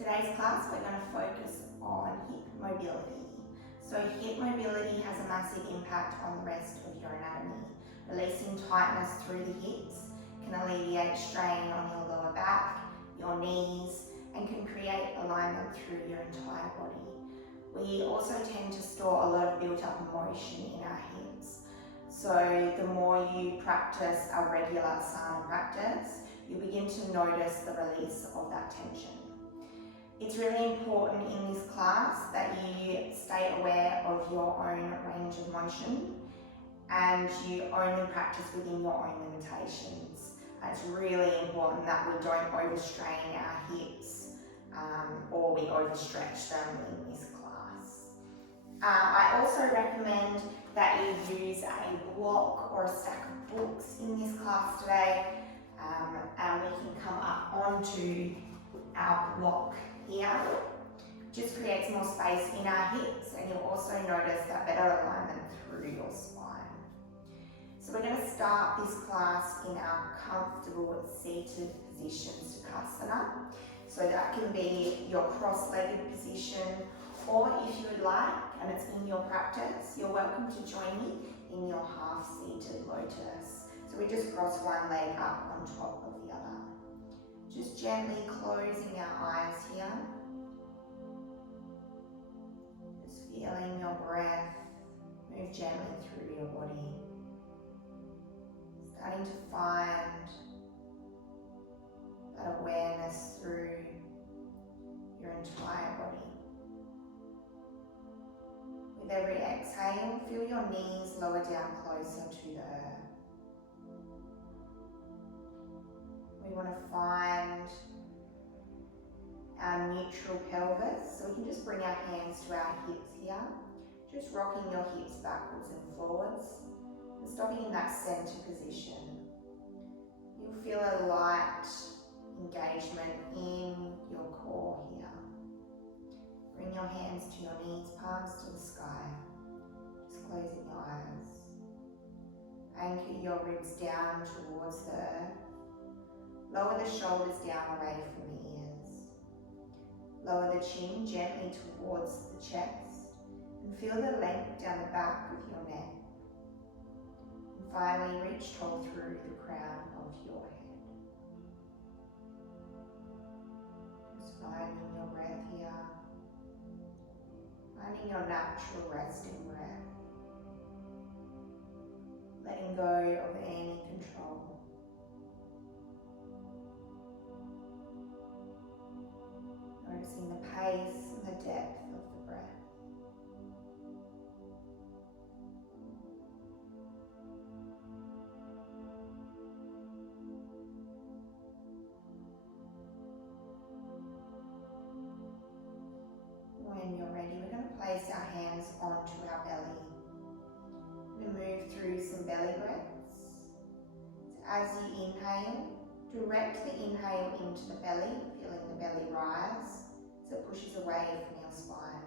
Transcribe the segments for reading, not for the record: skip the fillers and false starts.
Today's class we're going to focus on hip mobility. So hip mobility has a massive impact on the rest of your anatomy. Releasing tightness through the hips can alleviate strain on your lower back, your knees, and can create alignment through your entire body. We also tend to store a lot of built up emotion in our hips. So the more you practice a regular asana practice, you begin to notice the release of that tension. It's really important in this class that you stay aware of your own range of motion and you only practice within your own limitations. It's really important that we don't overstrain our hips or we overstretch them in this class. I also recommend that you use a block or a stack of books in this class today, and we can come up onto our block here. Just creates more space in our hips, and you'll also notice that better alignment through your spine. So we're going to start this class in our comfortable seated position, sukhasana. So that can be your cross-legged position, or if you would like, and it's in your practice, you're welcome to join me in your half-seated lotus. So we just cross one leg up on top of the other. Just gently closing our eyes here. Just feeling your breath move gently through your body. Starting to find that awareness through your entire body. With every exhale, feel your knees lower down closer to the earth. We want to find our neutral pelvis, so we can just bring our hands to our hips here, just rocking your hips backwards and forwards, and stopping in that center position. You'll feel a light engagement in your core here. Bring your hands to your knees, palms to the sky, just closing your eyes. Anchor your ribs down towards the earth. Lower the shoulders down away from the ears. Lower the chin gently towards the chest and feel the length down the back of your neck. And finally reach tall through the crown of your head. Just finding your breath here. Finding your natural resting breath. Letting go of any control. Noticing the pace and the depth of the breath. When you're ready, we're going to place our hands onto our belly. We're going to move through some belly breaths. So as you inhale, direct the inhale into the belly, feeling the belly rise as it pushes away from your spine.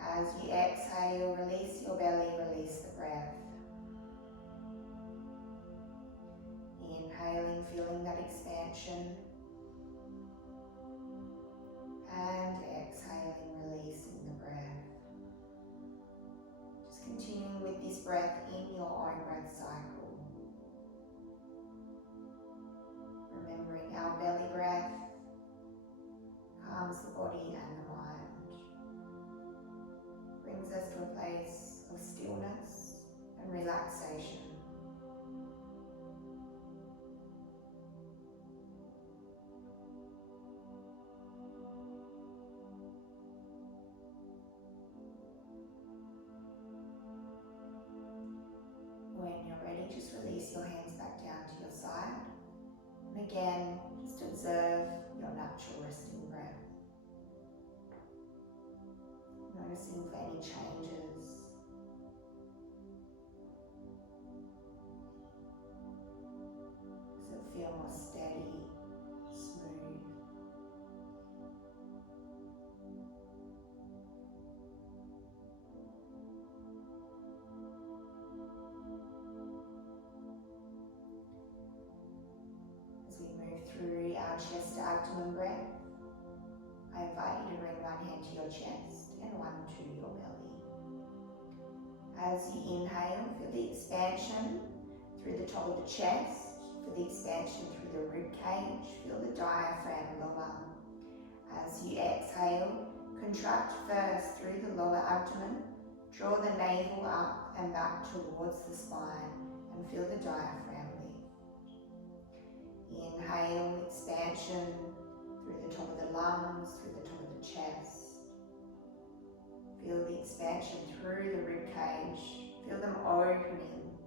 As you exhale, release your belly, release the breath. Inhaling, feeling that expansion. And exhaling, releasing the breath. Just continuing with this breath in your own breath cycle. Remembering our belly breath calms the body and the mind. Brings us to a place of stillness and relaxation. When you're ready, just release your hands back down to your side. And again, just observe your natural resting breath. Noticing for any changes. Does it feel more steady, smooth? As we move through our chest to abdomen breath, I invite you to bring one hand to your chest and one to your belly. As you inhale, feel the expansion through the top of the chest, feel the expansion through the rib cage, feel the diaphragm lower. As you exhale, contract first through the lower abdomen, draw the navel up and back towards the spine and feel the diaphragm lift. Inhale, expansion through the top of the lungs, through the top of the chest. Feel the expansion through the rib cage, feel them opening.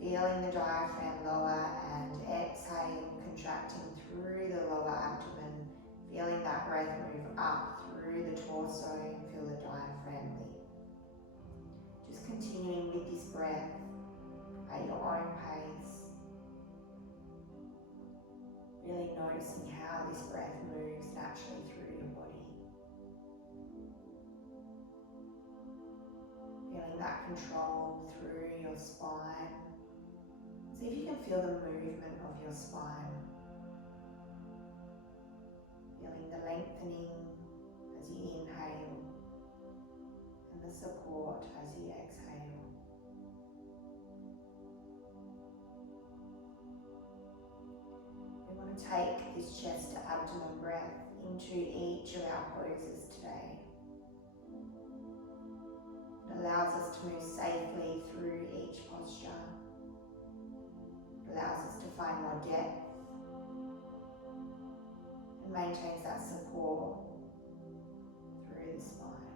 Feeling the diaphragm lower and exhale, contracting through the lower abdomen, feeling that breath move up through the torso and feel the diaphragm lift. Just continuing with this breath at your own pace. Really noticing how this breath moves naturally through your body. Feeling that control through your spine. See if you can feel the movement of your spine. Feeling the lengthening as you inhale and the support as you exhale. We want to take this chest to abdomen breath into each of our poses today. It allows us to move safely through each posture. It allows us to find more depth and maintains that support through the spine.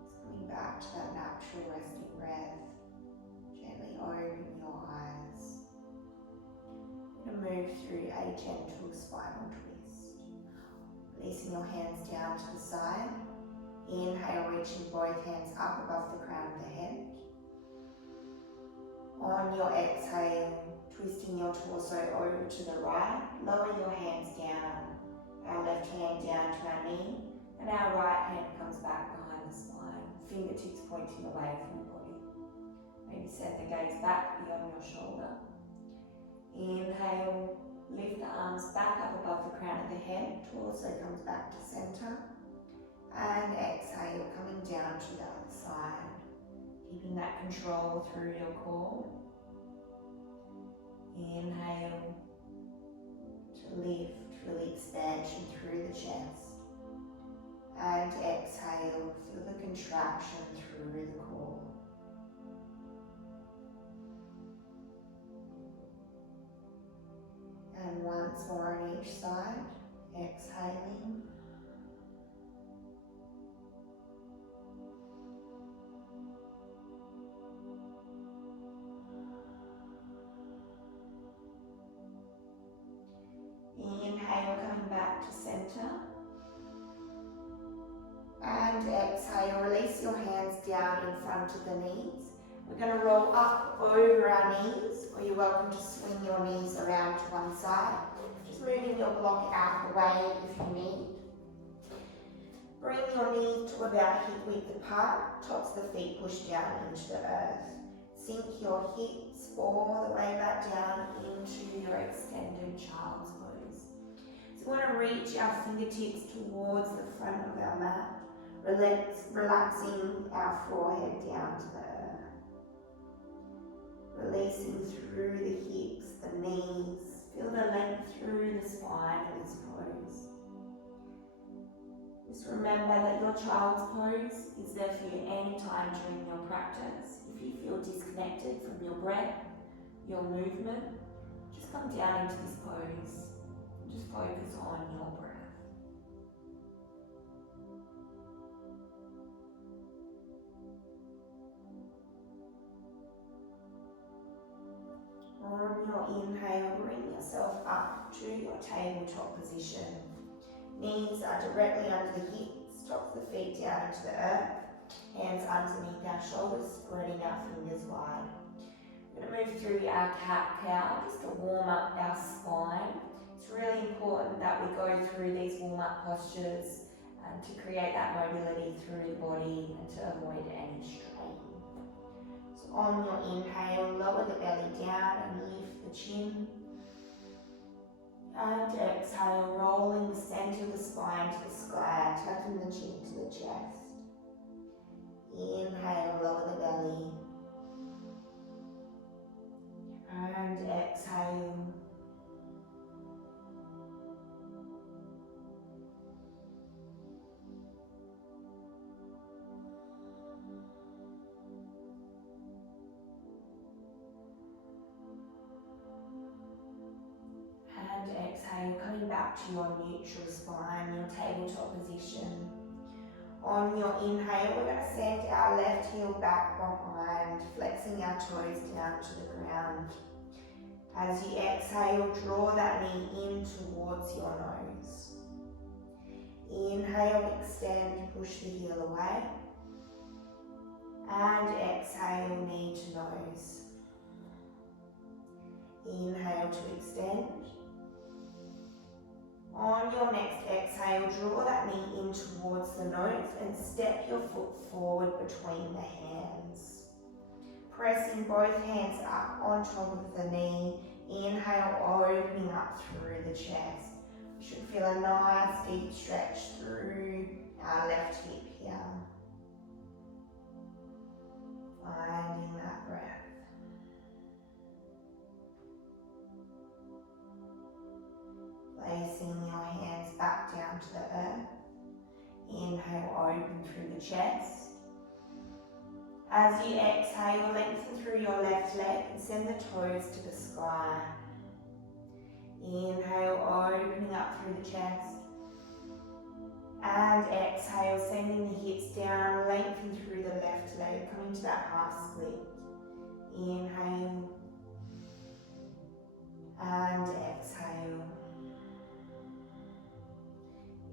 Just coming back to that natural resting breath. Gently open your eyes. We're going to move through a gentle spinal twist. Releasing your hands down to the side. Inhale, reaching both hands up above the crown of the head. On your exhale, twisting your torso over to the right, lower your hands down. Our left hand down to our knee, and our right hand comes back behind the spine, fingertips pointing away from the body. Maybe send the gaze back beyond your shoulder. Inhale, lift the arms back up above the crown of the head, torso comes back to center. And exhale, coming down to the other side. Keeping that control through your core. Inhale to lift, feel the expansion through the chest. And exhale, feel the contraction through the core. And once more on each side, exhaling. Inhale, coming back to center. And exhale, release your hands down in front of the knees. We're going to roll up over our knees, or you're welcome to swing your knees around to one side. Just moving your block out the way if you need. Bring your knees to about hip width apart, tops of the feet push down into the earth. Sink your hips all the way back down into your extended child's pose. So we want to reach our fingertips towards the front of our mat, relaxing our forehead down to the earth. Releasing through the hips, the knees, feel the length through the spine of this pose. Just remember that your child's pose is there for you any time during your practice. If you feel disconnected from your breath, your movement, just come down into this pose and just focus on your breath. On your inhale, bring yourself up to your tabletop position. Knees are directly under the hips, tops of the feet down into the earth, hands underneath our shoulders, spreading our fingers wide. We're going to move through our cat-cow just to warm up our spine. It's really important that we go through these warm-up postures to create that mobility through the body and to avoid any strain. So on your inhale, the chin. And exhale, rolling the centre of the spine to the sky, tucking the chin to the chest. Inhale, lower the belly. And exhale. And exhale, coming back to your neutral spine, your tabletop position. On your inhale, we're going to send our left heel back behind, flexing our toes down to the ground. As you exhale, draw that knee in towards your nose. Inhale, extend, push the heel away. And exhale, knee to nose. Inhale to extend. On your next exhale, draw that knee in towards the nose and step your foot forward between the hands. Pressing both hands up on top of the knee. Inhale, opening up through the chest. You should feel a nice deep stretch through our left hip here. Finding that breath. Placing your hands back down to the earth. Inhale, open through the chest. As you exhale, lengthen through your left leg and send the toes to the sky. Inhale, opening up through the chest. And exhale, sending the hips down, lengthen through the left leg, coming to that half split. Inhale. And exhale.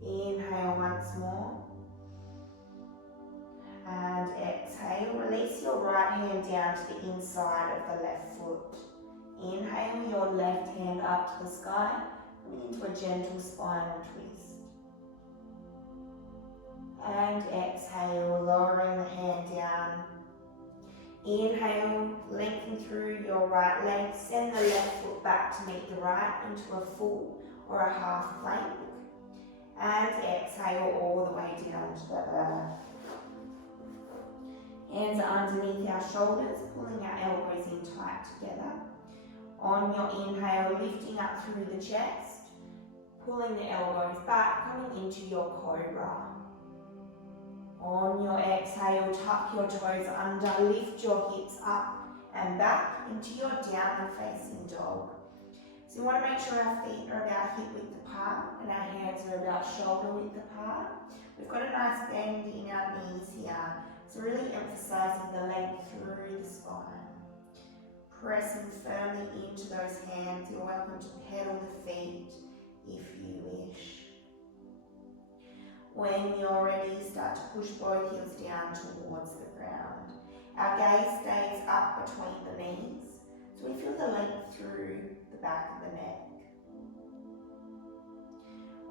Inhale once more. And exhale, release your right hand down to the inside of the left foot. Inhale, your left hand up to the sky, coming into a gentle spinal twist. And exhale, lowering the hand down. Inhale, lengthen through your right leg, send the left foot back to meet the right into a full or a half plank. And exhale all the way down to the earth. Hands are underneath our shoulders, pulling our elbows in tight together. On your inhale, lifting up through the chest, pulling the elbows back, coming into your cobra. On your exhale, tuck your toes under, lift your hips up and back into your downward facing dog. So we want to make sure our feet are about hip width apart and our hands are about shoulder width apart. We've got a nice bend in our knees here, so really emphasising the length through the spine. Pressing firmly into those hands. You're welcome to pedal the feet if you wish. When you're ready, start to push both heels down towards the ground. Our gaze stays up between the knees, so we feel the length through the back of the neck.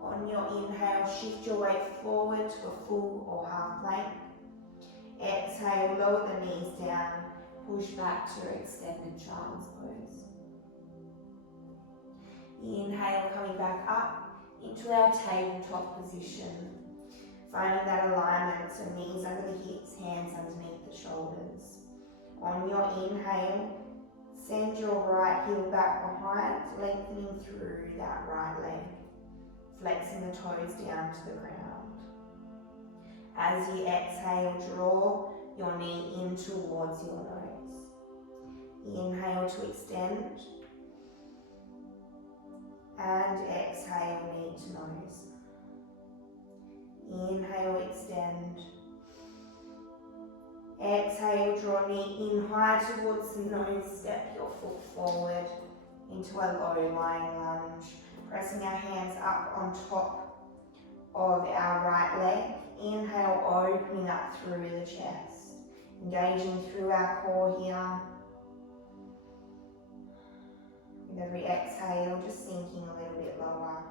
On your inhale, shift your weight forward to a full or half plank. Exhale, lower the knees down, push back to extended child's pose. Inhale, coming back up into our tabletop position. Finding that alignment, so knees under the hips, hands underneath the shoulders. On your inhale, send your right heel back behind, lengthening through that right leg, flexing the toes down to the ground. As you exhale, draw your knee in towards your nose. Inhale to extend, and exhale, knee to nose. Inhale, extend. Exhale, draw knee in high towards the nose, step your foot forward into a low lying lunge, pressing our hands up on top of our right leg. Inhale, opening up through the chest, engaging through our core here. With every exhale, just sinking a little bit lower.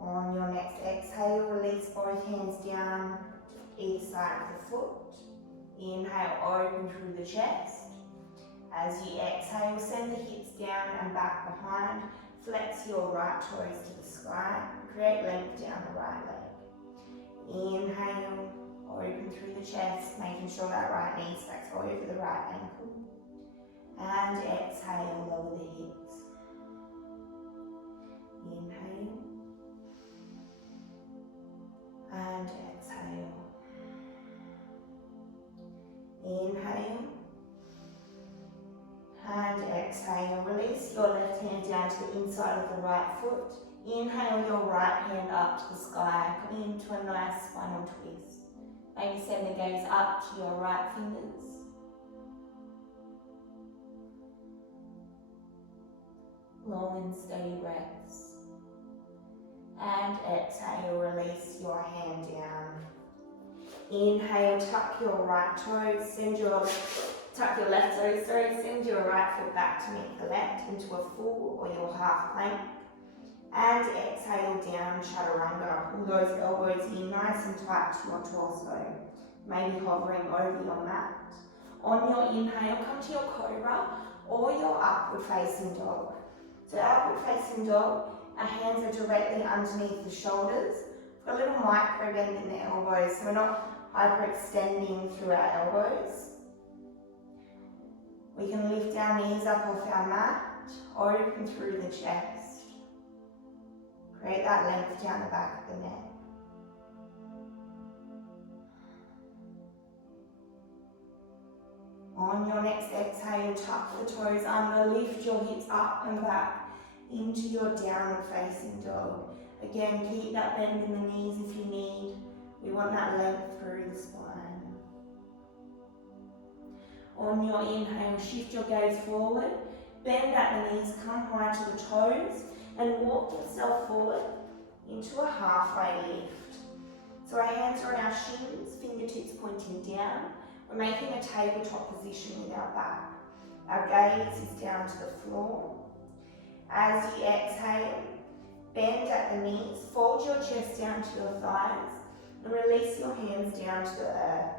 On your next exhale, release both hands down to either side of the foot. Inhale, open through the chest. As you exhale, send the hips down and back behind. Flex your right toes to the sky. Create length down the right leg. Inhale, open through the chest, making sure that right knee stacks over the right ankle. And exhale, lower the hips. Inhale. And exhale. Inhale. And exhale. Release your left hand down to the inside of the right foot. Inhale your right hand up to the sky, coming into a nice spinal twist. Maybe send the gaze up to your right fingers. Long and steady breaths. And exhale, release your hand down. Inhale, tuck your right toes, tuck your left toes, send your right foot back to meet the left into a full or your half plank. And exhale down, chaturanga. Pull those elbows in nice and tight to your torso. Maybe hovering over your mat. On your inhale, come to your cobra or your upward facing dog. So upward facing dog, our hands are directly underneath the shoulders. We've got a little micro bend in the elbows, so we're not hyperextending through our elbows. We can lift our knees up off our mat, open through the chest. Create that length down the back of the neck. On your next exhale, tuck the toes under, lift your hips up and back into your downward facing dog. Again, keep that bend in the knees if you need. We want that length through the spine. On your inhale, shift your gaze forward, bend at the knees, come high to the toes, and walk yourself forward into a halfway lift. So our hands are on our shins, fingertips pointing down. We're making a tabletop position with our back. Our gaze is down to the floor. As you exhale, bend at the knees, fold your chest down to your thighs, and release your hands down to the earth.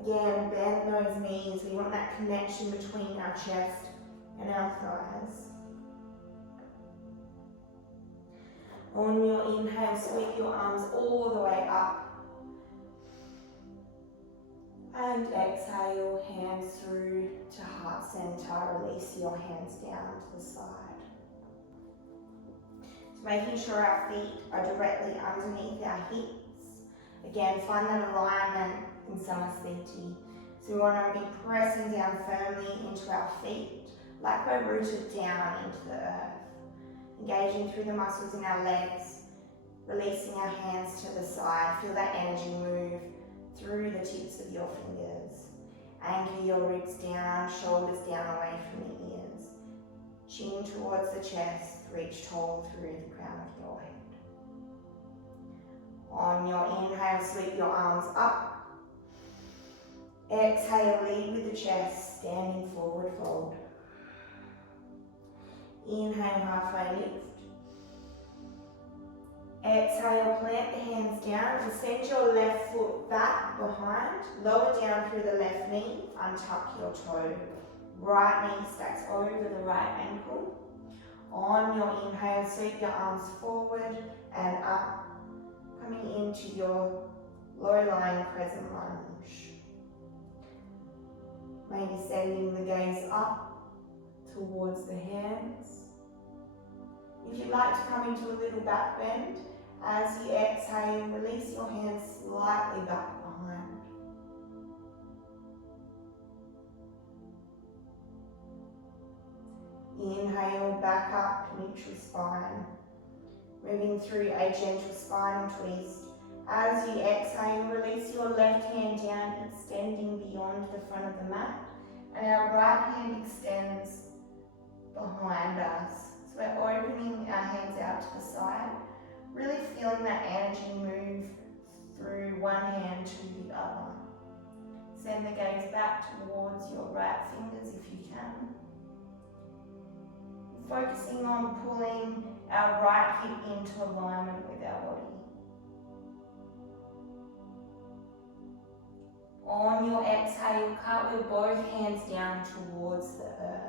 Again, bend those knees. We want that connection between our chest and our thighs. On your inhale, sweep your arms all the way up. And exhale, hands through to heart center. Release your hands down to the side. So making sure our feet are directly underneath our hips. Again, find that alignment in samasthiti. So we want to be pressing down firmly into our feet, like we're rooted down into the earth. Engaging through the muscles in our legs, releasing our hands to the side. Feel that energy move through the tips of your fingers. Anchor your ribs down, shoulders down away from the ears. Chin towards the chest, reach tall through the crown of your head. On your inhale, sweep your arms up. Exhale, lead with the chest, standing forward fold. Inhale, halfway lift. Exhale, plant the hands down and send your left foot back behind. Lower down through the left knee, untuck your toe. Right knee stacks over the right ankle. On your inhale, sweep your arms forward and up, coming into your low lying crescent lunge. Maybe sending the gaze up towards the hands. If you'd like to come into a little back bend, as you exhale, release your hands slightly back behind. Inhale, back up, neutral spine. Moving through a gentle spinal twist. As you exhale, release your left hand down, extending beyond the front of the mat. And our right hand extends behind us. So we're opening our hands out to the side, really feeling that energy move through one hand to the other. Send the gaze back towards your right fingers if you can. Focusing on pulling our right hip into alignment with our body. On your exhale, cartwheel both hands down towards the earth.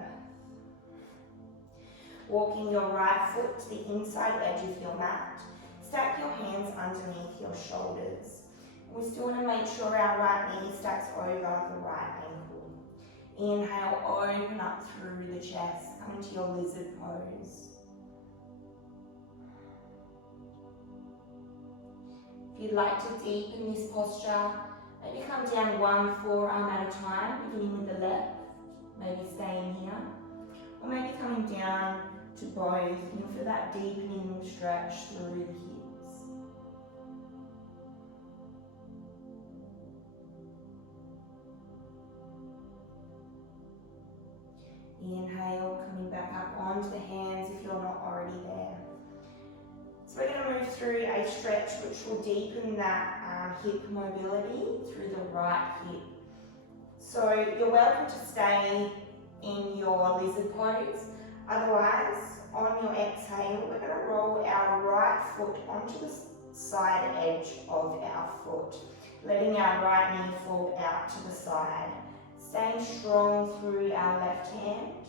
Walking your right foot to the inside edge of your mat. Stack your hands underneath your shoulders. We still want to make sure our right knee stacks over the right ankle. Inhale, open up through the chest. Come into your lizard pose. If you'd like to deepen this posture, maybe come down one forearm at a time, beginning with the left, maybe staying here, or maybe coming down to both, and for that deepening stretch through the hips. Inhale, coming back up onto the hands if you're not already there. So we're going to move through a stretch which will deepen that hip mobility through the right hip. So you're welcome to stay in your lizard pose. Otherwise, on your exhale, we're going to roll our right foot onto the side edge of our foot, letting our right knee fall out to the side. Staying strong through our left hand.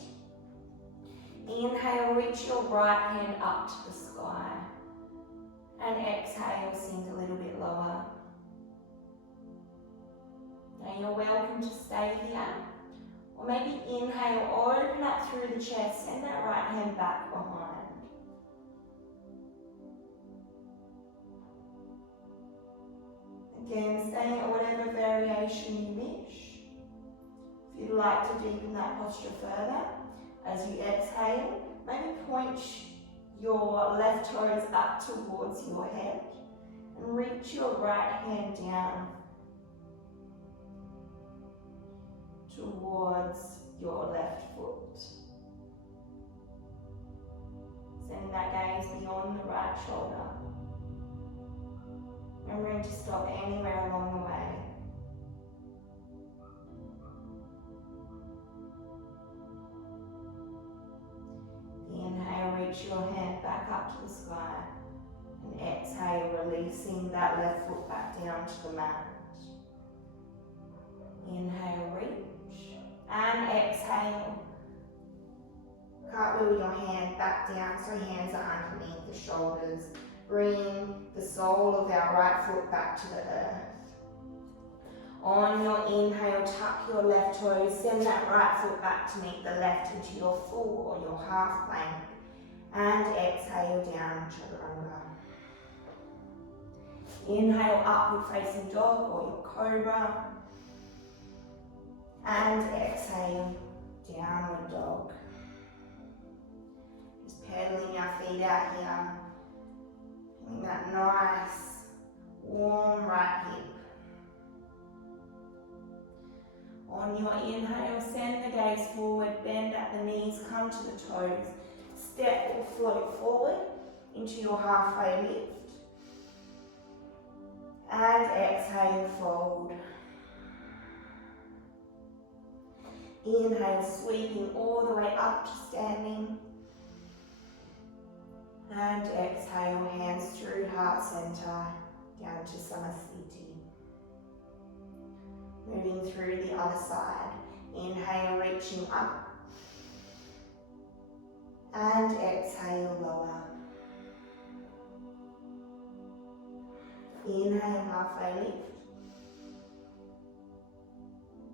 Inhale, reach your right hand up to the sky. And exhale, sink a little bit lower. Now you're welcome to stay here. Or maybe inhale, open up through the chest, send that right hand back behind. Again, staying at whatever variation you wish. If you'd like to deepen that posture further, as you exhale, maybe point your left toes up towards your head and reach your right hand down towards your left foot. Sending that gaze beyond the right shoulder. Remembering to stop anywhere along the way. Inhale, reach your hand back up to the sky. And exhale, releasing that left foot back down to the mat. Inhale, reach. And exhale. Cartwheel your hand back down so hands are underneath the shoulders. Bring the sole of our right foot back to the earth. On your inhale, tuck your left toes, send that right foot back to meet the left into your full or your half plank. And exhale down, chaturanga. Inhale, upward facing dog or your cobra. And exhale, downward dog. Just pedaling our feet out here. Feeling that nice, warm right hip. On your inhale, send the gaze forward, bend at the knees, come to the toes. Step or float forward into your halfway lift. And exhale, fold. Inhale, sweeping all the way up to standing. And exhale, hands through heart center, down to samasthiti. Moving through the other side. Inhale, reaching up. And exhale, lower. Inhale, halfway lift.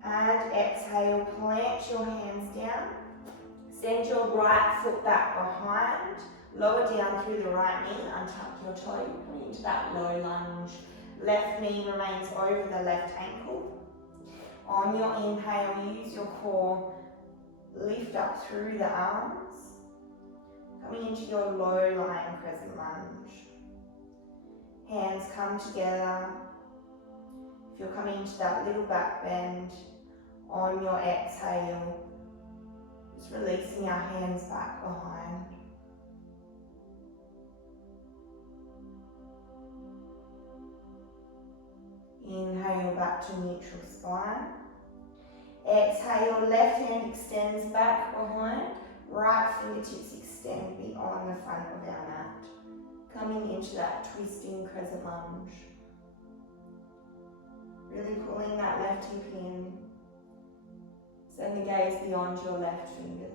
And exhale, plant your hands down. Send your right foot back behind. Lower down through the right knee, untuck your toe, coming into that low lunge. Left knee remains over the left ankle. On your inhale, use your core, lift up through the arms. Coming into your low lying crescent lunge. Hands come together. If you're coming into that little back bend, on your exhale, just releasing our hands back behind. Inhale back to neutral spine. Exhale, left hand extends back behind. Right fingertips extend beyond the front of our mat. Coming into that twisting crescent lunge. Really pulling that left hip in. Send the gaze beyond your left fingers.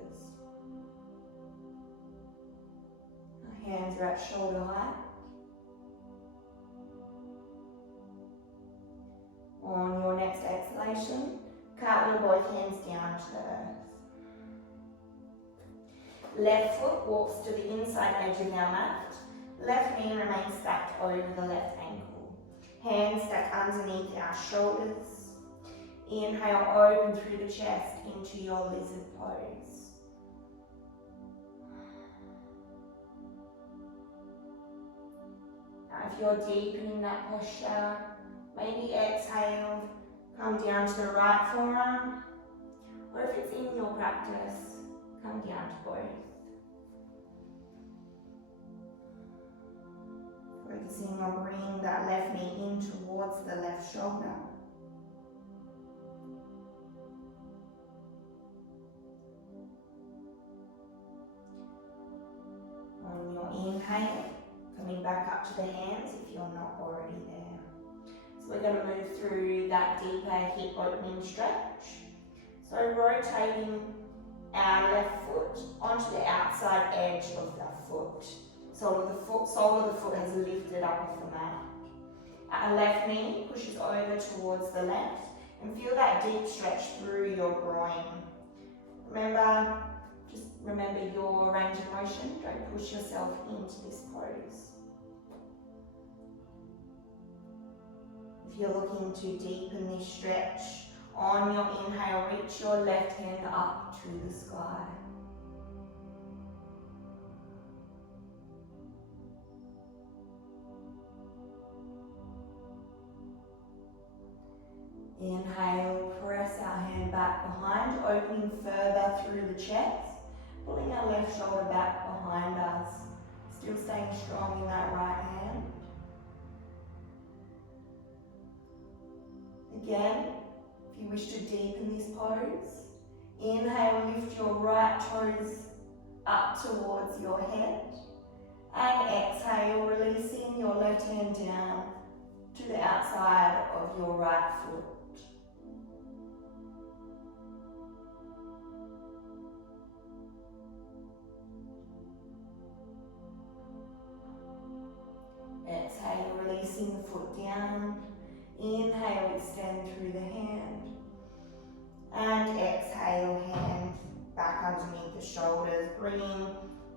Our hands are at shoulder height. On your next exhalation, cartwheel both hands down to the earth. Left foot walks to the inside edge of our mat. Left knee remains stacked over the left ankle. Hands stacked underneath our shoulders. Inhale, open through the chest into your lizard pose. Now if you're deepening that posture, maybe exhale, come down to the right forearm, or if it's in your practice, come down to both. Focusing on bringing that left knee in towards the left shoulder. On your inhale, coming back up to the hands if you're not already there. So we're going to move through that deeper hip opening stretch. So rotating our left foot onto the outside edge of the foot. Sole of the foot has lifted up off the mat. Our left knee pushes over towards the left and feel that deep stretch through your groin. Just remember your range of motion. Don't push yourself into this pose. If you're looking to deepen this stretch, on your inhale, reach your left hand up to the sky. Inhale, press our hand back behind, opening further through the chest, pulling our left shoulder back behind us, still staying strong in that right hand. Again, if you wish to deepen this pose, inhale, lift your right toes up towards your head, and exhale, releasing your left hand down to the outside of your right foot. Exhale, releasing the foot down. Inhale, extend through the hand. And exhale, hand back underneath the shoulders, bringing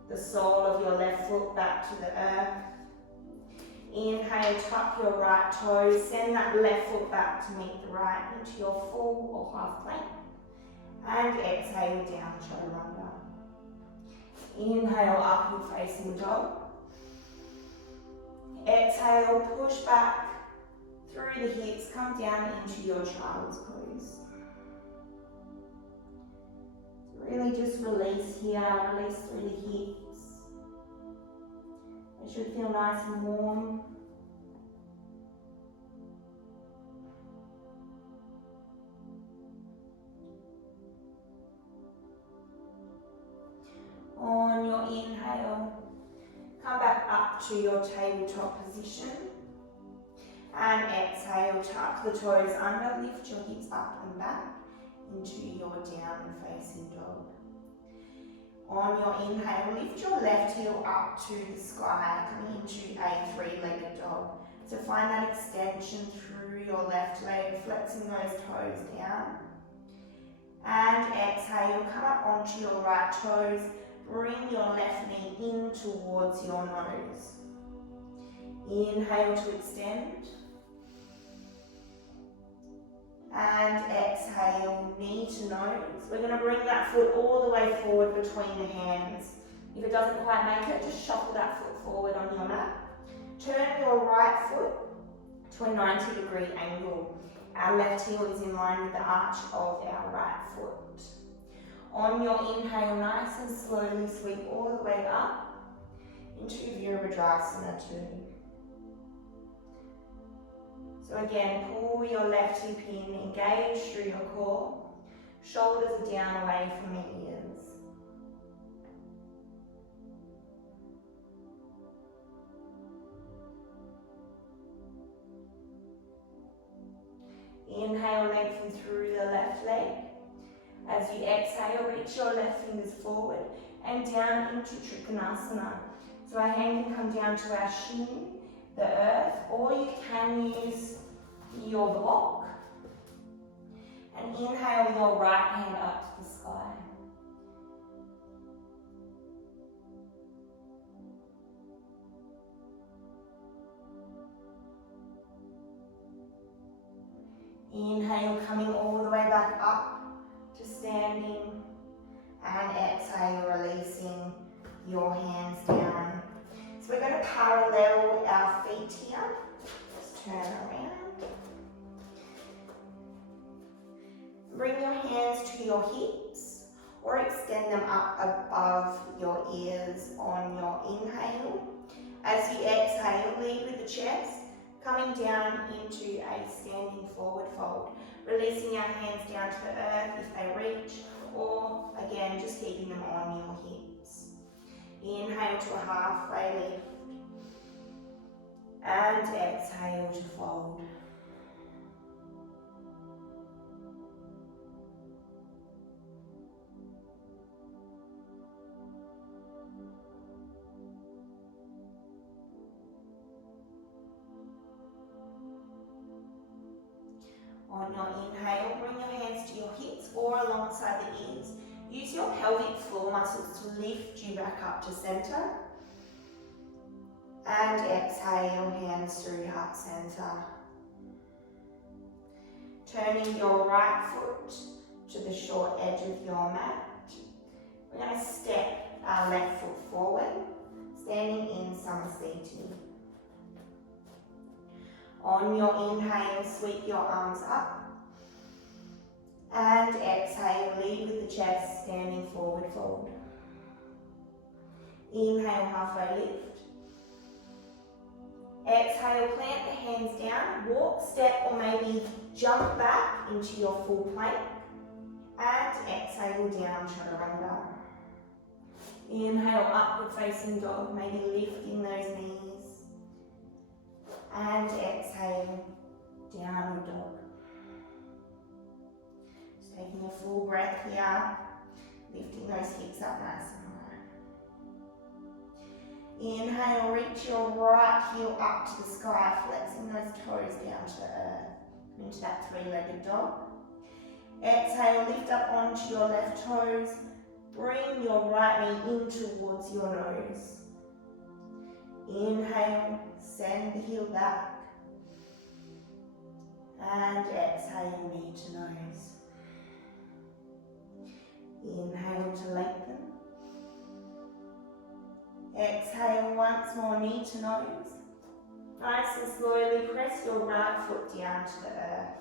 the sole of your left foot back to the earth. Inhale, tuck your right toes, send that left foot back to meet the right into your full or half plank. And exhale, down chaturanga. Inhale, upward facing dog. Exhale, push back through the hips, come down into your child's pose. Really just release here, release through the hips. It should feel nice and warm. On your inhale, come back up to your tabletop position. And exhale, tuck the toes under, lift your hips up and back into your downward facing dog. On your inhale, lift your left heel up to the sky, coming into a three-legged dog. So find that extension through your left leg, flexing those toes down. And exhale, come up onto your right toes, bring your left knee in towards your nose. Inhale to extend. And exhale, knee to nose. We're going to bring that foot all the way forward between the hands. If it doesn't quite make it, just shuffle that foot forward on your mat. Turn your right foot to a 90-degree angle. Our left heel is in line with the arch of our right foot. On your inhale, nice and slowly sweep all the way up into Virabhadrasana 2. So again, pull your left hip in, engage through your core. Shoulders are down away from the ears. Inhale, lengthen through the left leg. As you exhale, reach your left fingers forward and down into Trikonasana. So our hand can come down to our shin, the earth, or you can use your block. And inhale with your right hand up to the sky. Inhale, coming all the way back up to standing, and exhale, releasing your hands down. So we're going to parallel our feet here. Just turn around. Bring your hands to your hips or extend them up above your ears on your inhale. As you exhale, lead with the chest, coming down into a standing forward fold, releasing our hands down to the earth if they reach, or again, just keeping them on your hips. Inhale to a halfway lift, and exhale to fold. On your inhale, bring your hands to your hips or alongside the ears. Use your pelvic floor muscles to lift you back up to center. And exhale, hands through heart center. Turning your right foot to the short edge of your mat. We're going to step our left foot forward, standing in Samasthiti. On your inhale, sweep your arms up. And exhale, lead with the chest, standing forward fold. Inhale, halfway lift. Exhale, plant the hands down, walk, step, or maybe jump back into your full plank. And exhale, down, chaturanga. Inhale, upward facing dog, maybe lifting those knees. And exhale, downward dog. Just taking a full breath here, lifting those hips up nice and high. Inhale, reach your right heel up to the sky, flexing those toes down to the earth, into that three-legged dog. Exhale, lift up onto your left toes, bring your right knee in towards your nose. Inhale, send the heel back. And exhale, knee to nose. Inhale to lengthen. Exhale once more, knee to nose. Nice and slowly press your right foot down to the earth.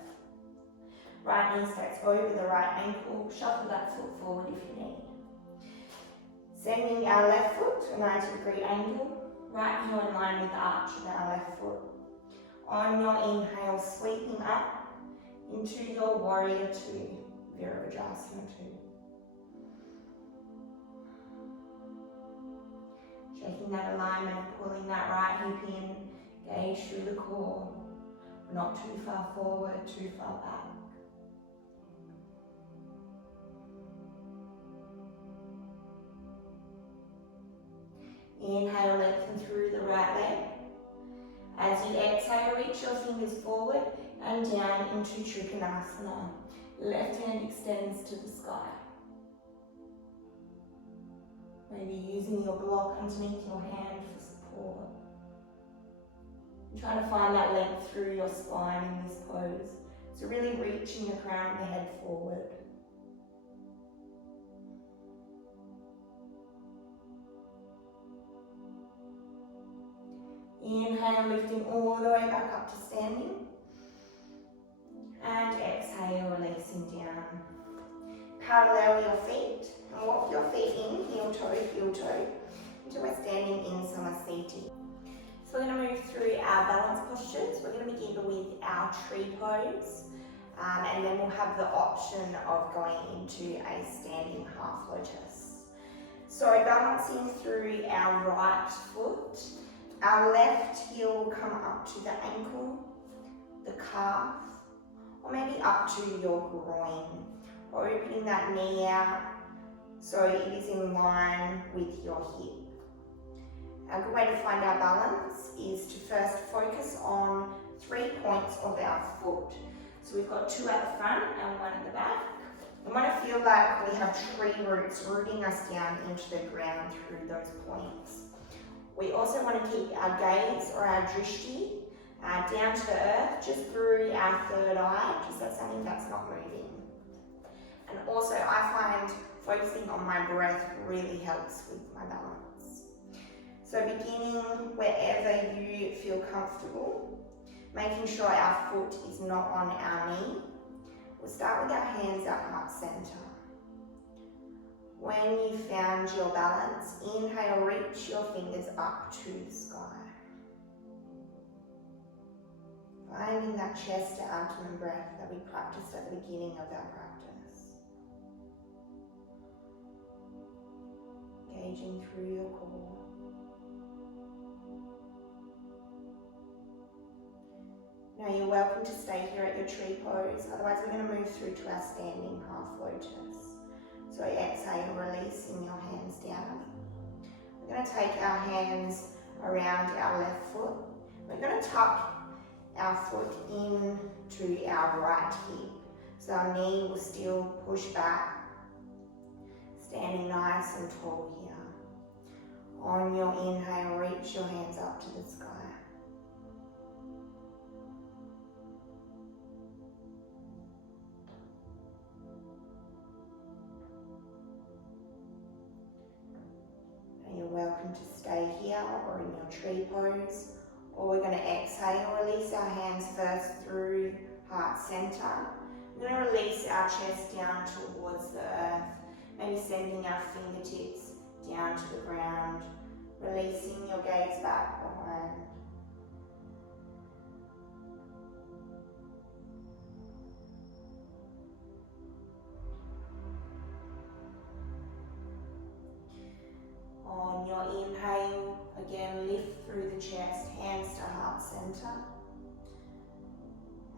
Right knee stretch over the right ankle. Shuffle that foot forward if you need. Sending our left foot to a 90-degree angle. Right heel in line with the arch of our left foot. On your inhale, sweeping up into your warrior two, Virabhadrasana 2. Checking that alignment, pulling that right hip in, gaze through the core. We're not too far forward, too far back. Inhale, lengthen through the right leg. As you exhale, reach your fingers forward and down into Trikonasana. Left hand extends to the sky. Maybe using your block underneath your hand for support. And try to find that length through your spine in this pose. So really reaching the crown of the head forward. Inhale, lifting all the way back up to standing. And exhale, releasing down. Parallel your feet and walk your feet in, heel toe, until we're standing in Samasthiti. So we're going to move through our balance postures. We're going to begin with our tree pose, and then we'll have the option of going into a standing half lotus. So balancing through our right foot, our left heel will come up to the ankle, the calf, or maybe up to your groin. Opening that knee out so it is in line with your hip. A good way to find our balance is to first focus on 3 points of our foot. So we've got 2 at the front and 1 at the back. We want to feel like we have tree roots rooting us down into the ground through those points. We also want to keep our gaze or our drishti down to the earth, just through our third eye, just that's something that's not moving. And also I find focusing on my breath really helps with my balance. So beginning wherever you feel comfortable, making sure our foot is not on our knee. We'll start with our hands at heart center. When you found your balance, inhale, reach your fingers up to the sky. Finding that chest to abdomen breath that we practiced at the beginning of our practice. Engaging through your core. Now you're welcome to stay here at your tree pose, otherwise we're going to move through to our standing half lotus. So exhale, releasing your hands down. We're going to take our hands around our left foot. We're going to tuck our foot into our right hip. So our knee will still push back, standing nice and tall here. On your inhale, reach your hands up to the sky. You're welcome to stay here or in your tree pose, or we're going to exhale, release our hands first through heart center. We're going to release our chest down towards the earth, maybe sending our fingertips down to the ground, releasing your gaze back behind. On your inhale, again lift through the chest, hands to heart center.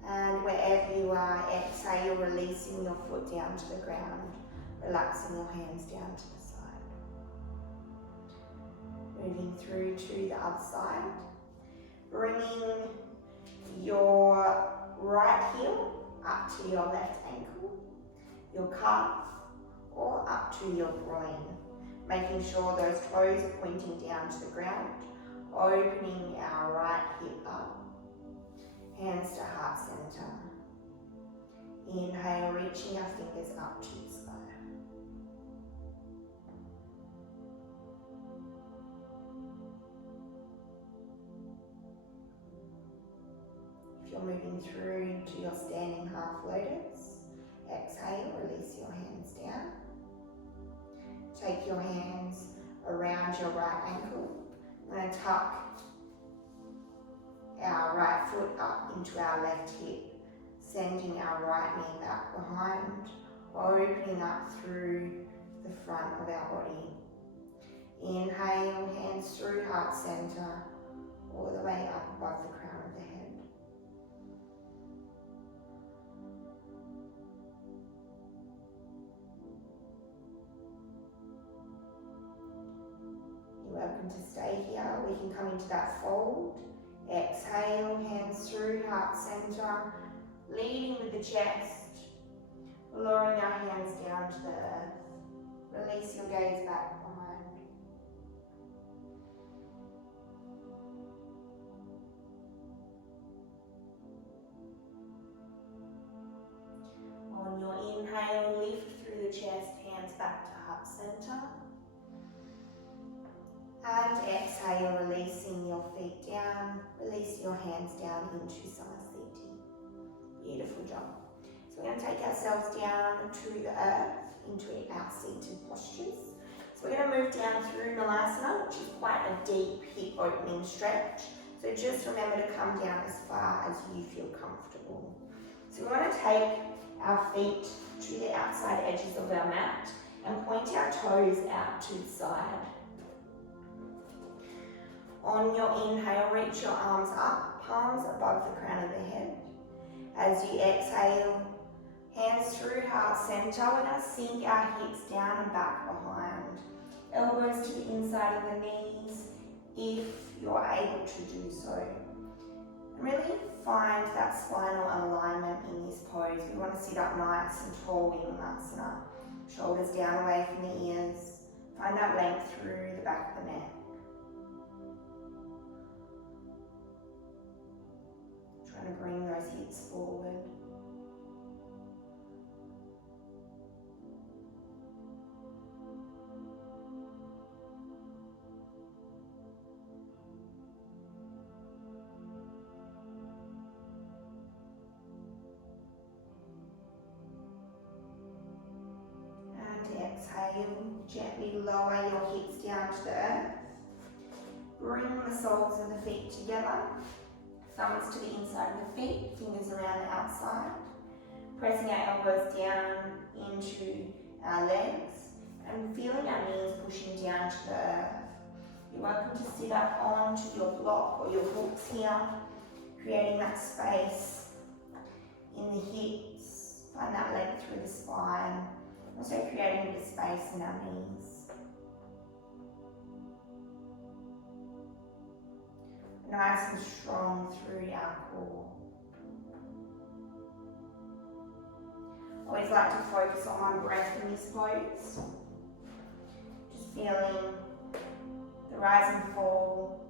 And wherever you are, exhale, releasing your foot down to the ground, relaxing your hands down to the side. Moving through to the other side, bringing your right heel up to your left ankle, your calf, or up to your groin. Making sure those toes are pointing down to the ground, opening our right hip up, hands to heart center. Inhale, reaching our fingers up to the sky. If you're moving through to your standing half lotus, exhale, release your hands down. Take your hands around your right ankle. We're going to tuck our right foot up into our left hip, sending our right knee back behind, opening up through the front of our body. Inhale, hands through heart center, all the way up above the crown of the head. Welcome to stay here. We can come into that fold. Exhale, hands through heart center, leading with the chest, lowering our hands down to the earth. Release your gaze back behind. On your inhale, lift through the chest, hands back to heart center. And exhale, releasing your feet down, release your hands down into Samasthiti. Beautiful job. So we're going to take ourselves down to the earth, into our seated postures. So we're going to move down through Malasana, which is quite a deep hip opening stretch. So just remember to come down as far as you feel comfortable. So we want to take our feet to the outside edges of our mat and point our toes out to the side. On your inhale, reach your arms up, palms above the crown of the head. As you exhale, hands through heart center, we're going to sink our hips down and back behind. Elbows to the inside of the knees if you're able to do so. And really find that spinal alignment in this pose. We want to sit up nice and tall in asana. Shoulders down away from the ears. Find that length through the back of the neck. Trying to bring those hips forward. Exhale, gently lower your hips down to the earth. Bring the soles of the feet together. Thumbs to the inside of the feet, fingers around the outside. Pressing our elbows down into our legs and feeling our knees pushing down to the earth. You're welcome to sit up onto your block or your hooks here, creating that space in the hips. Find that length through the spine. Also creating a bit of space in our knees. Nice and strong through our core. Always like to focus on my breath in this pose. Just feeling the rise and fall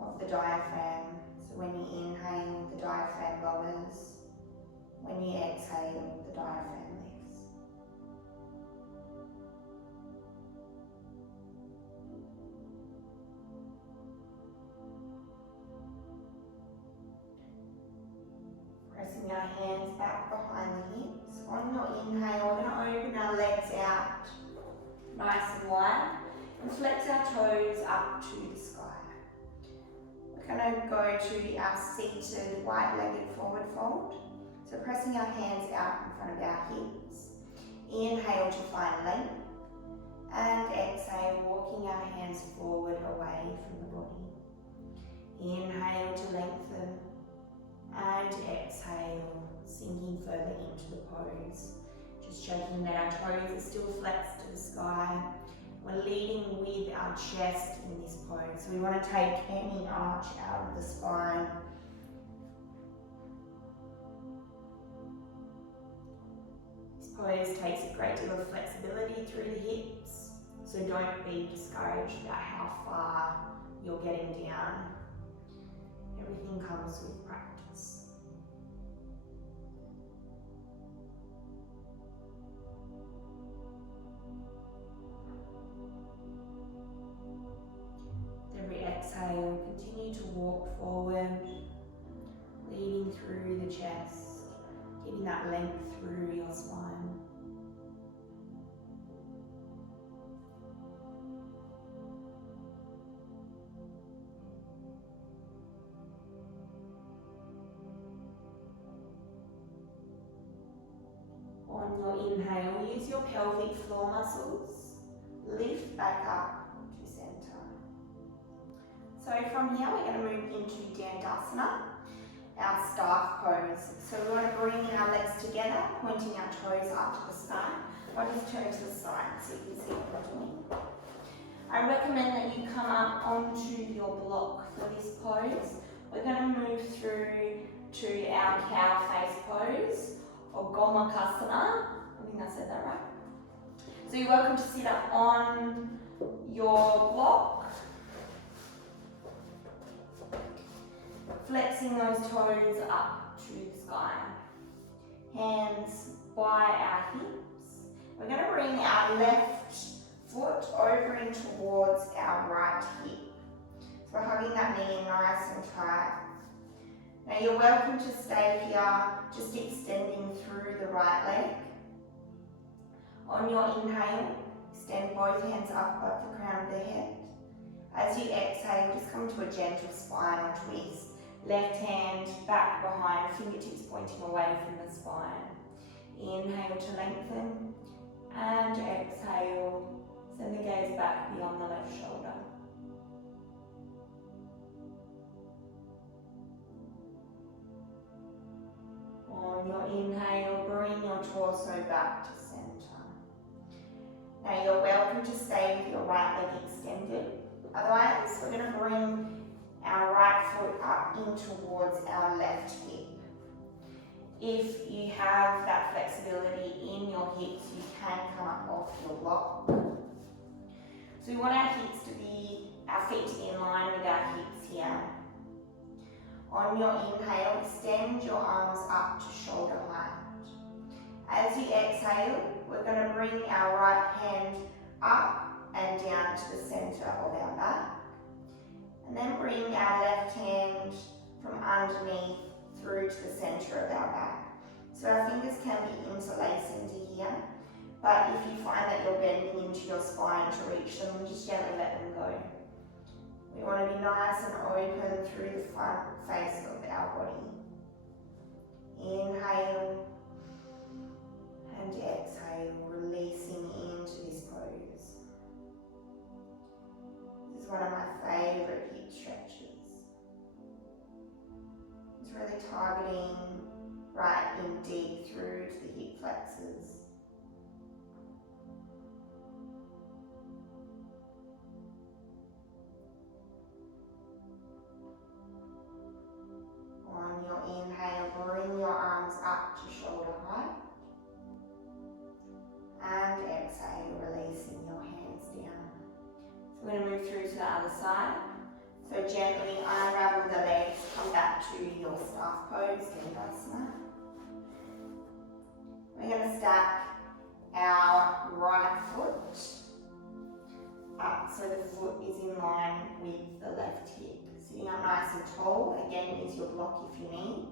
of the diaphragm. So when you inhale, the diaphragm lowers. When you exhale, the diaphragm lifts. Pressing our hands back behind the hips. On your inhale, we're going to open our legs out nice and wide and flex our toes up to the sky. We're going to go to our seated wide-legged forward fold. So pressing our hands out in front of our hips. Inhale to find length. And exhale, walking our hands forward away from the body. Inhale to lengthen. And exhale, sinking further into the pose. Just checking that our toes are still flexed to the sky. We're leading with our chest in this pose. So we want to take any arch out of the spine. This pose takes a great deal of flexibility through the hips. So don't be discouraged about how far you're getting down. Everything comes with practice. Every exhale, continue to walk forward, leading through the chest, keeping that length through your spine. On your inhale, use your pelvic floor muscles, lift back up to center. So from here, we're going to move into Dandasana, our staff pose. So we want to bring our legs together, pointing our toes up to the sky. I'll just turn to the side so you can see what I'm doing. I recommend that you come up onto your block for this pose. We're going to move through to our cow face pose, or Gomakasana. I think I said that right. So you're welcome to sit up on your block, flexing those toes up to the sky. Hands by our hips. We're going to bring our left foot over in towards our right hip. So we're hugging that knee in nice and tight. Now you're welcome to stay here, just extending through the right leg. On your inhale, extend both hands up above the crown of the head. As you exhale, just come to a gentle spinal twist. Left hand back behind, fingertips pointing away from the spine. Inhale to lengthen, and exhale, send the gaze back beyond the left shoulder. On your inhale, bring your torso back to center. Now you're welcome to stay with your right leg extended. Otherwise, we're going to bring our right foot up in towards our left hip. If you have that flexibility in your hips, you can come up off your block. So we want our feet to be in line with our hips here. On your inhale, extend your arms up to shoulder height. As you exhale, we're going to bring our right hand up and down to the center of our back. And then bring our left hand from underneath through to the center of our back. So our fingers can be interlaced into here, but if you find that you're bending into your spine to reach them, just gently let them go. We want to be nice and open through the front face of our body. Inhale and exhale, releasing into this pose. This is one of my favorite hip stretches. It's really targeting right in deep through to the hip flexors. On your inhale, bring your arms up to shoulder height. And exhale, releasing your hands down. So we're going to move through to the other side. So gently unravel the legs, come back to your staff pose, asana. We're going to stack our right foot up so the foot is in line with the left hip. Sitting up nice and tall, again use your block if you need.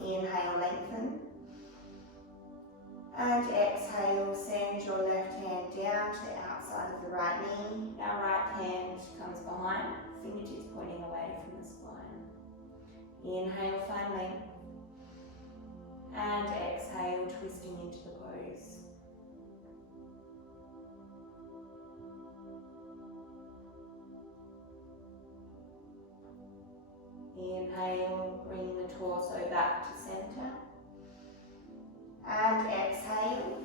Inhale, lengthen. And exhale, send your left hand down to the outside of the right knee. Our right hand comes behind, fingertips pointing away from the spine. Inhale, find length. And exhale, twisting into the pose. Inhale, bring the torso back to center. And exhale.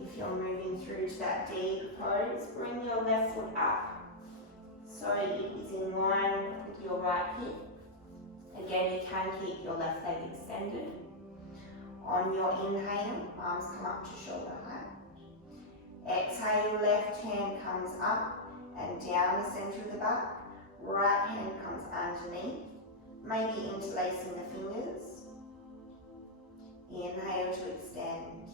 If you're moving through to that deep pose, bring your left foot up so it is in line with your right hip. Again, you can keep your left leg extended. On your inhale, arms come up to shoulder height. Exhale, left hand comes up and down the center of the back. Right hand comes underneath, maybe interlacing the fingers. Inhale to extend.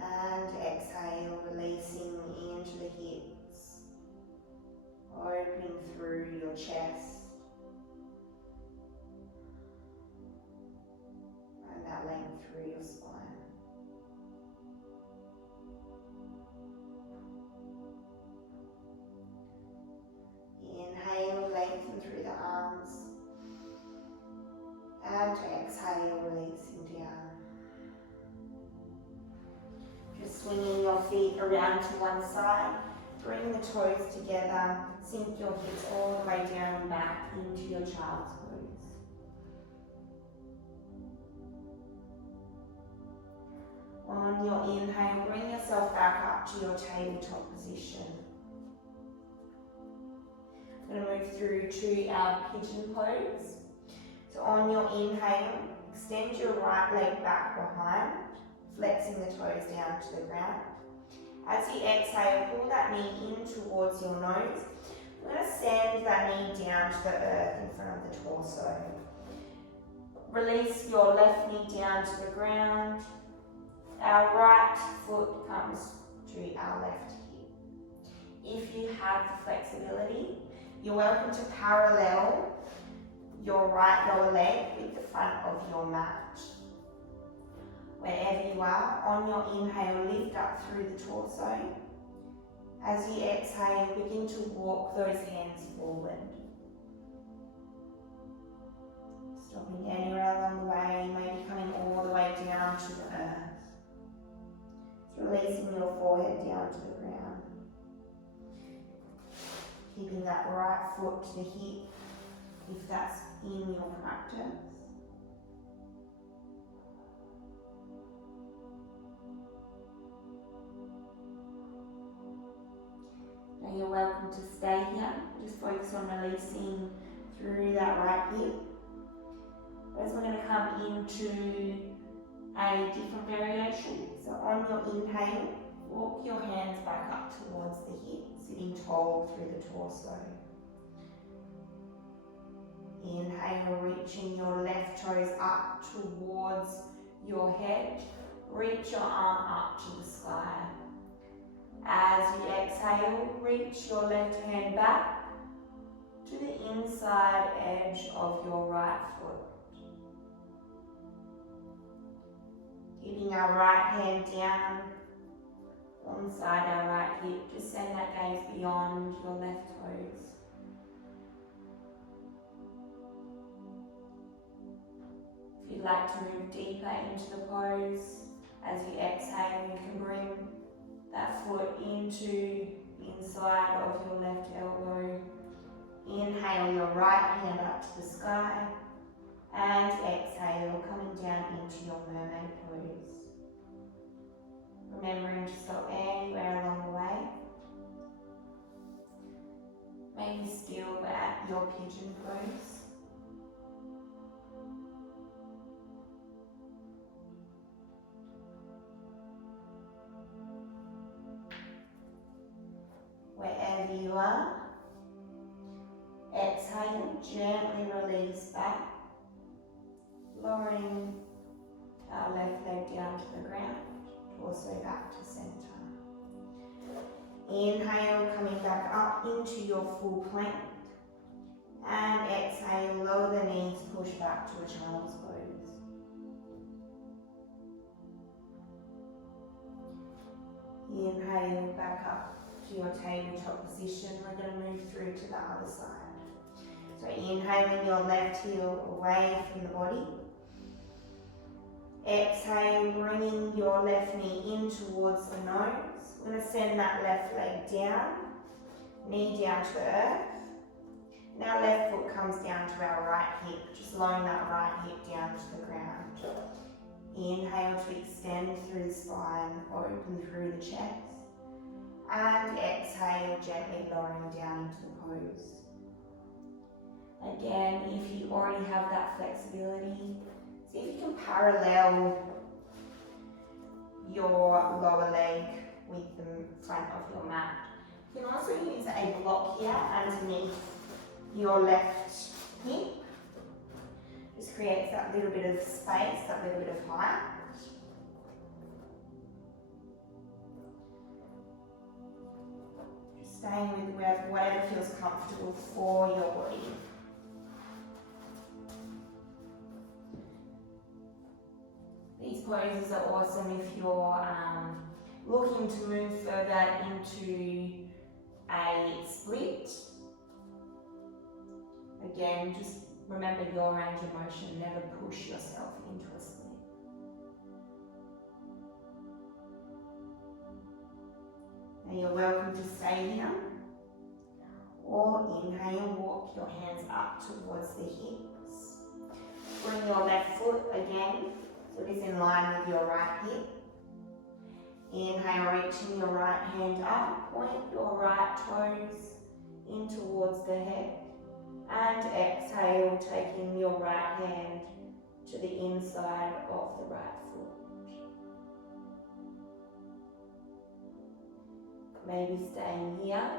And exhale, releasing into the hips. Opening through your chest. And that length through your spine. Inhale, lengthen through the arms. And exhale, releasing down. Just swinging your feet around to one side. Bring the toes together. Sink your hips all the way down and back into your child's pose. On your inhale, bring yourself back up to your tabletop position. We're going to move through to our pigeon pose. So on your inhale, extend your right leg back behind, flexing the toes down to the ground. As you exhale, pull that knee in towards your nose. We're going to send that knee down to the earth in front of the torso. Release your left knee down to the ground. Our right foot comes to our left hip. If you have the flexibility, you're welcome to parallel your right lower leg with the front of your mat. Wherever you are, on your inhale, lift up through the torso. As you exhale, begin to walk those hands forward. Stopping anywhere along the way, maybe coming all the way down to the earth. Releasing your forehead down to the ground. Keeping that right foot to the hip, if that's in your practice. welcome to stay here. Just focus on releasing through that right hip. As we're going to come into a different variation. So on your inhale, walk your hands back up towards the hip, sitting tall through the torso. Inhale, reaching your left toes up towards your head. Reach your arm up to the sky. As you exhale, reach your left hand back to the inside edge of your right foot. Keeping our right hand down alongside our right hip, just send that gaze beyond your left toes. If you'd like to move deeper into the pose, as you exhale, you can bring that foot into the inside of your left elbow. Inhale your right hand up to the sky, and exhale, coming down into your mermaid pose. Remembering to stop anywhere along the way. Maybe still at your pigeon pose. Wherever you are, exhale, gently release back, lowering our left leg down to the ground, torso back to center. Inhale, coming back up into your full plank, and exhale, lower the knees, push back to a child's pose. Inhale, back up to your tabletop position. We're going to move through to the other side. So inhaling your left heel away from the body. Exhale, bringing your left knee in towards the nose. We're going to send that left leg down, knee down to earth. Now left foot comes down to our right hip, just lowering that right hip down to the ground. Inhale to extend through the spine, open through the chest. And exhale, gently lowering down into the pose. Again, if you already have that flexibility, see if you can parallel your lower leg with the front of your mat. You can also use a block here underneath your left hip. Just creates that little bit of space, that little bit of height. Staying with whatever feels comfortable for your body. These poses are awesome if you're looking to move further into a split. Again, just remember your range of motion, never push yourself into a split. Now you're welcome to stay here, or inhale, walk your hands up towards the hips. Bring your left foot again, so it is in line with your right hip. Inhale, reaching your right hand up, point your right toes in towards the head. And exhale, taking your right hand to the inside of the right foot. Maybe staying here,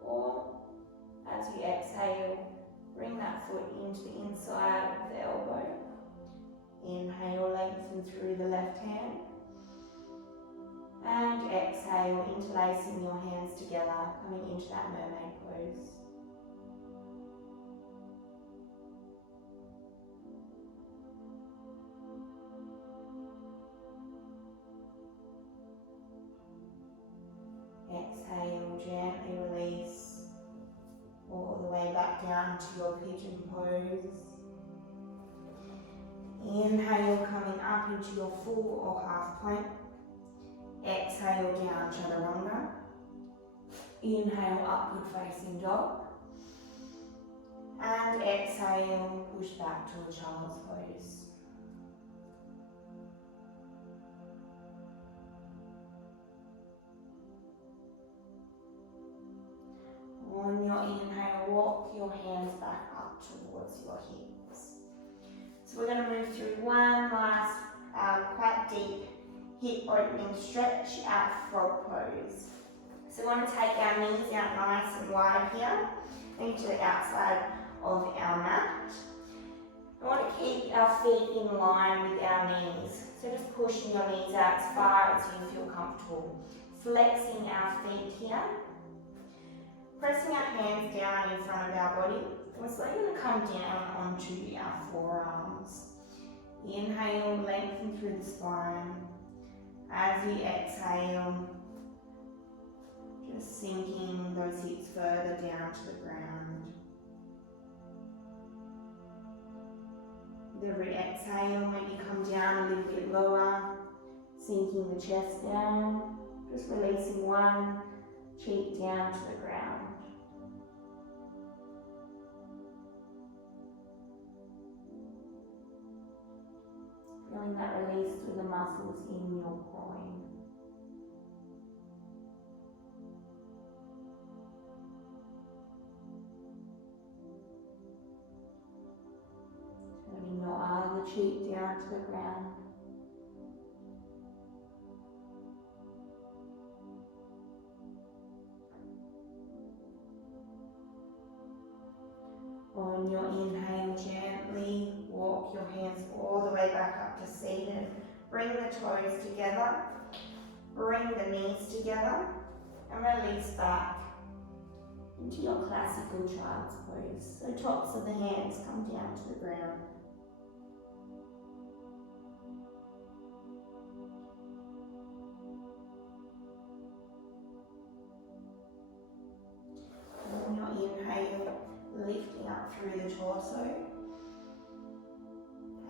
or as you exhale, bring that foot into the inside of the elbow. Inhale, lengthen through the left hand. And exhale, interlacing your hands together, coming into that mermaid pose. Exhale, gently release all the way back down to your pigeon pose. Inhale, coming up into your full or half plank. Exhale, down chaturanga. Inhale, upward facing dog. And exhale, push back to a child's pose. hip opening stretch, out frog pose. So we want to take our knees out nice and wide here, maybe to the outside of our mat. We want to keep our feet in line with our knees. So just pushing your knees out as far as you feel comfortable. Flexing our feet here. Pressing our hands down in front of our body. We're slowly going to come down onto our forearms. Inhale, lengthen through the spine. As you exhale, just sinking those hips further down to the ground. With every exhale, maybe come down a little bit lower, sinking the chest down, just releasing one cheek down to the ground. Feeling that release through the muscles in your groin. Turning your other cheek down to the ground. On your inhale, gently walk your hands all the way back up to seated. Bring the toes together, bring the knees together, and release back into your classical child's pose. So tops of the hands come down to the ground. On your inhale, lifting up through the torso,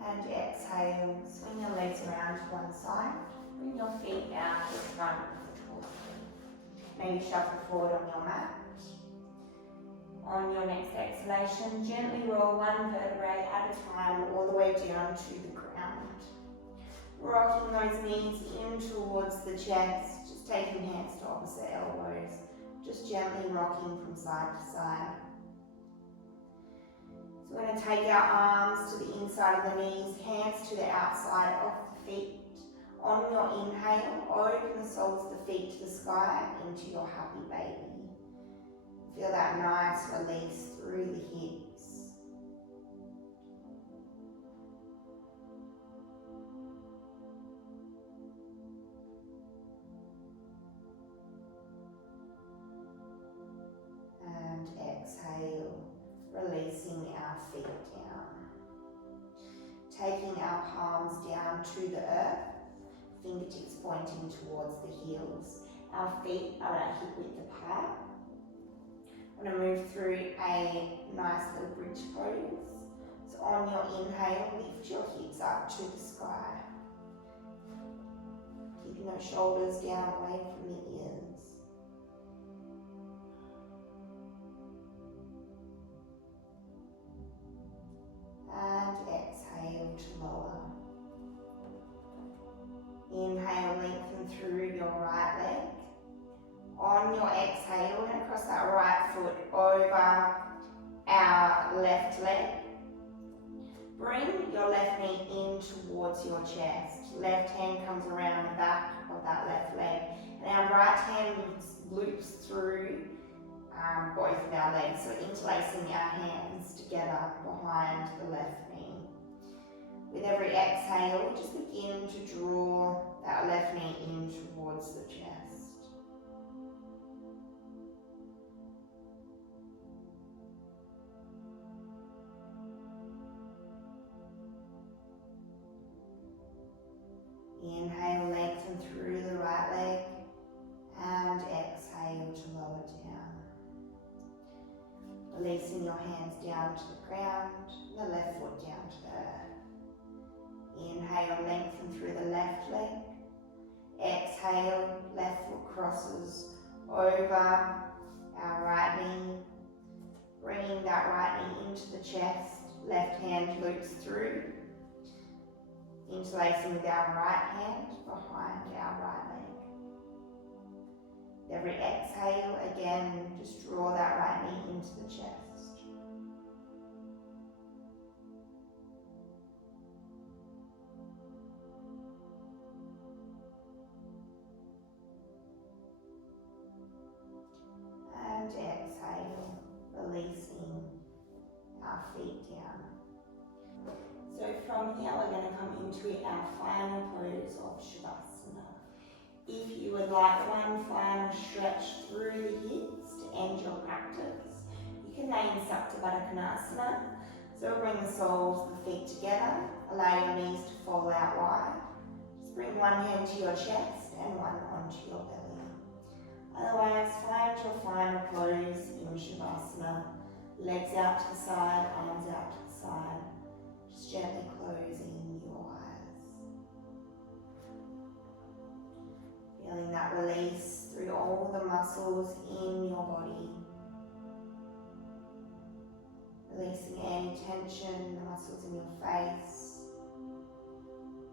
and exhale, swing your legs around to one side, bring your feet out to the front of the torso. Maybe shuffle forward on your mat. On your next exhalation, gently roll one vertebrae at a time all the way down to the ground. Rocking those knees in towards the chest, just taking hands to opposite elbows, just gently rocking from side to side. So we're going to take our arms to the inside of the knees, hands to the outside of the feet. On your inhale, open the soles of the feet to the sky into your happy baby. Feel that nice release through the hips. And exhale, releasing our feet down. Taking our palms down to the earth, fingertips pointing towards the heels. Our feet are at hip width apart. I'm going to move through a nice little bridge pose. So on your inhale, lift your hips up to the sky. Keeping those shoulders down away from the ears. And exhale to lower. Inhale, lengthen through your right leg. On your exhale, we're going to cross that right foot over our left leg. Bring your left knee in towards your chest. Left hand comes around the back of that left leg. And our right hand loops through both of our legs. So interlacing our hands together behind the left knee. With every exhale, just begin to draw that left knee in towards the chest. Inhale, lengthen through the right leg, and exhale to lower down. Releasing your hands down to the ground, the left foot down to the earth. Inhale, lengthen through the left leg. Exhale, left foot crosses over our right knee, bringing that right knee into the chest. Left hand loops through, interlacing with our right hand behind our right leg. Every exhale, again, just draw that right knee into the chest. from here, we're going to come into our final pose of Shavasana. If you would like one final stretch through the hips to end your practice, you can lay in Supta Baddha Konasana. So bring the soles of the feet together, allow your knees to fall out wide. Just bring one hand to your chest and one onto your belly. Otherwise, find your final pose in Shavasana. Legs out to the side, arms out to the side. Just gently closing your eyes. Feeling that release through all the muscles in your body. Releasing any tension in the muscles in your face.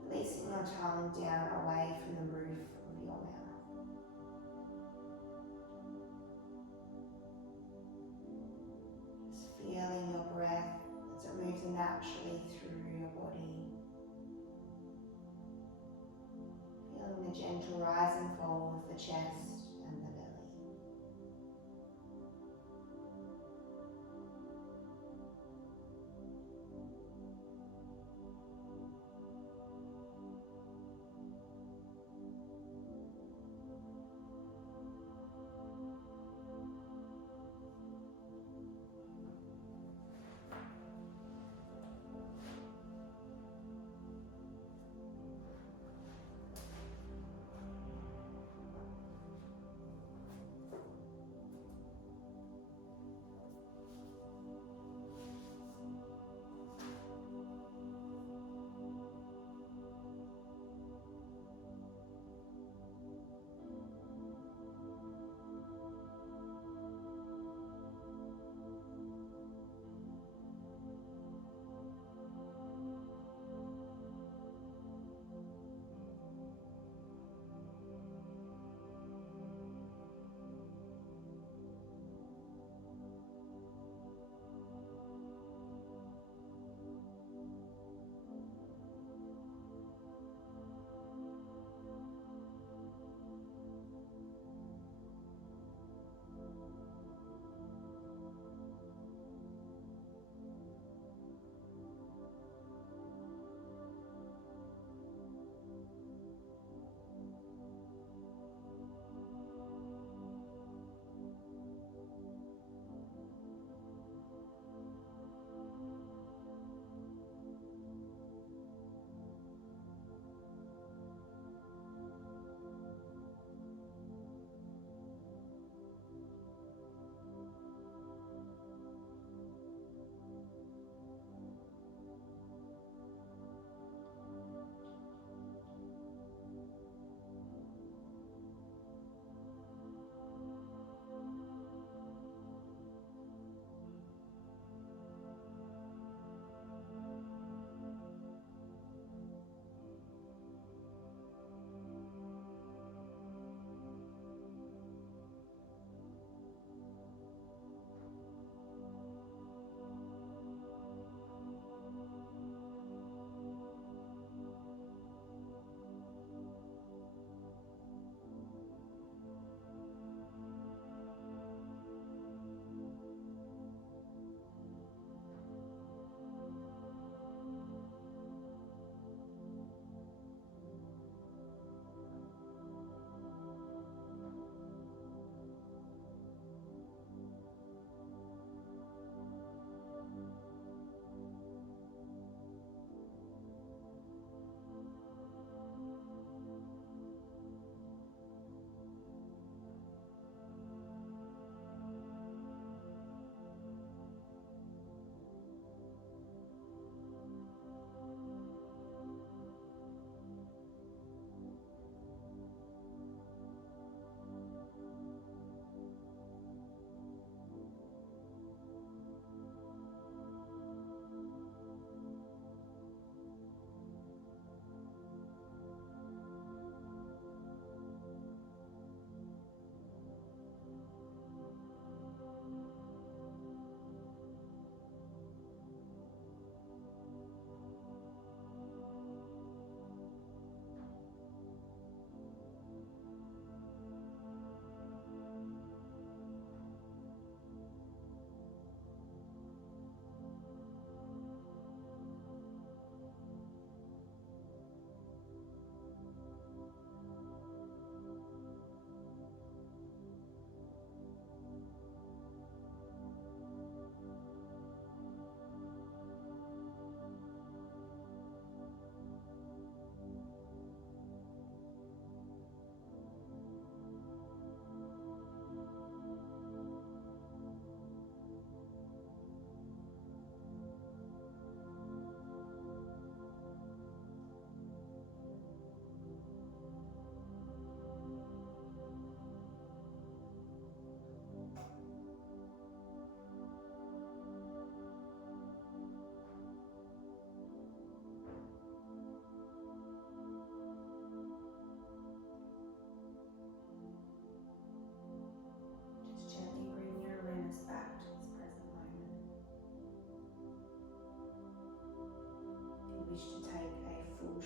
Releasing your tongue down away from the roof of your mouth. Just feeling your breath as it moves naturally through your body. Feeling the gentle rise and fall of the chest and the belly.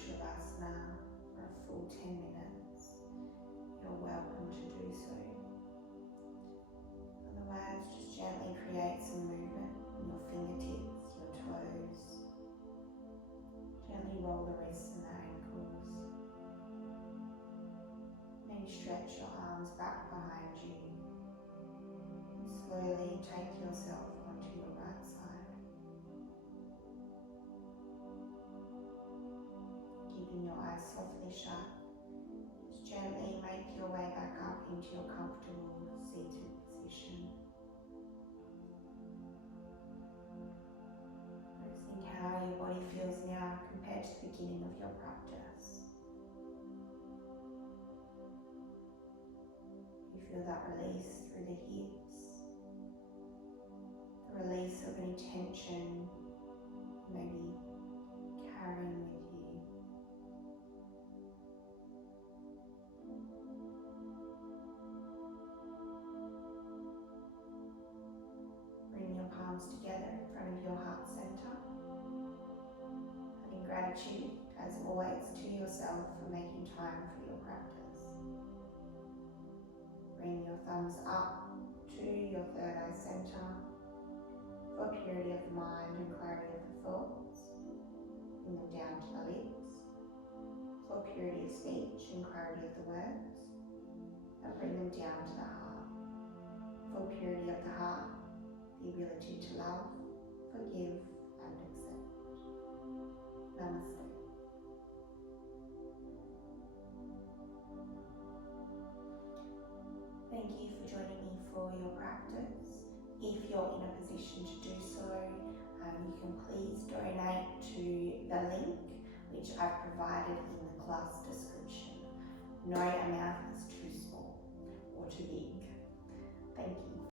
asana for a full 10 minutes, you're welcome to do so. Otherwise, just gently create some movement in your fingertips, your toes. Gently roll the wrists and the ankles. Maybe stretch your arms back behind you. And slowly take yourself onto your right side. Keeping your eyes softly shut, just gently make your way back up into your comfortable seated position. Noticing how your body feels now compared to the beginning of your practice. You feel that release through the hips, the release of any tension you may be carrying with you. Bring your palms together in front of your heart center. Having gratitude, as always, to yourself for making time for your practice. Bring your thumbs up to your third eye center for purity of the mind and clarity of the thoughts. Bring them down to the lips for purity of speech and clarity of the words. And bring them down to the heart for purity of the heart, the ability to love, forgive, and accept. Namaste. Thank you for joining me for your practice. If you're in a position to do so, you can please donate to the link which I've provided in the class description. No amount is too small or too big. Thank you.